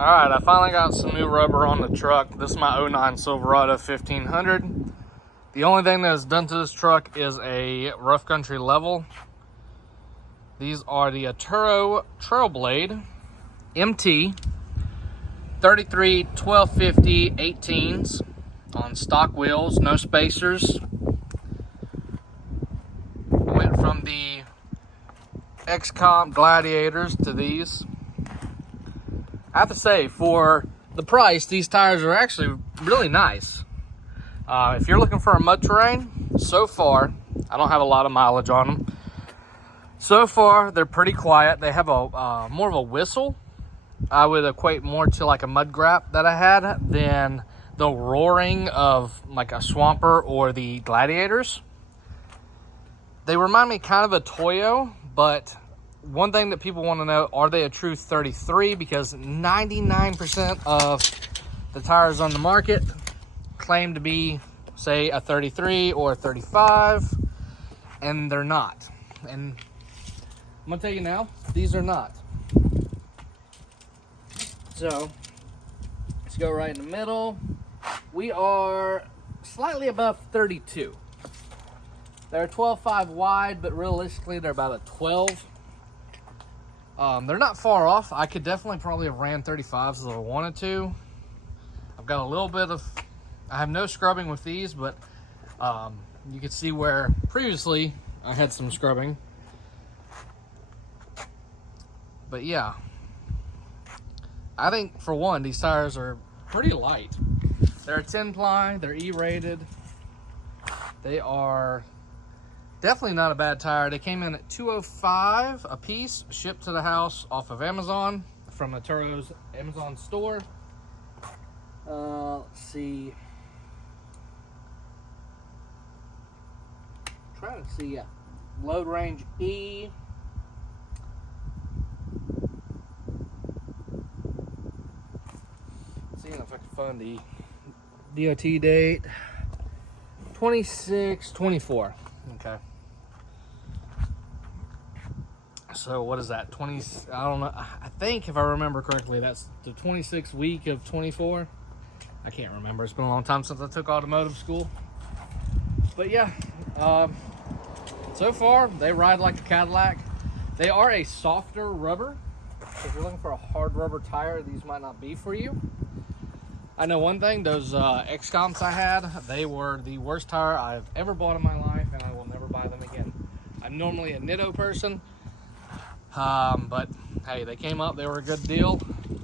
Alright, I finally got some new rubber on the truck. This is my 09 Silverado 1500. The only thing that is done to this truck is a rough country level. These are the Atturo Trailblade MT 33 1250 18s on stock wheels, no spacers. Went from the XComp Gladiators to these. I have to say, for the price, these tires are actually really nice. If you're looking for a mud terrain, so far, I don't have a lot of mileage on them. So far, they're pretty quiet. They have a more of a whistle. I would equate more to like a mud grap that I had than the roaring of like a Swamper or the Gladiators. They remind me kind of a Toyo, but one thing that people want to know, are they a true 33? Because 99% of the tires on the market claim to be, say, a 33 or a 35, and they're not. And I'm going to tell you now, these are not. So, let's go right in the middle. We are slightly above 32. They're 12.5 wide, but realistically, they're about a 12. They're not far off. I could definitely probably have ran 35s if I wanted to. I've got a little bit of, I have no scrubbing with these, but you can see where previously I had some scrubbing. But yeah, I think for one, these tires are pretty light. They're a 10 ply, they're E-rated. They are definitely not a bad tire. They came in at $205 a piece, shipped to the house off of Amazon from Atturo's Amazon store. Let's see. Trying to see, yeah. Load range E. Seeing if I can find the DOT date. 26/24. Okay. So what is that? 20? I don't know. I think if I remember correctly, that's the 26th week of 24. I can't remember. It's been a long time since I took automotive school. But yeah, so far they ride like a Cadillac. They are a softer rubber. So if you're looking for a hard rubber tire, these might not be for you. I know one thing, those XComps I had, they were the worst tire I've ever bought in my life, and I will never buy them again. I'm normally a Nitto person, but hey, they came up, they were a good deal,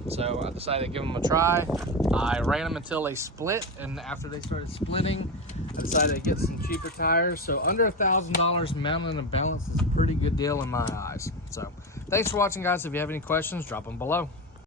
so I decided to give them a try. I ran them until they split, and after they started splitting, I decided to get some cheaper tires. So under $1,000 mounted and balanced is a pretty good deal in my eyes. So thanks for watching, guys. If you have any questions, drop them below.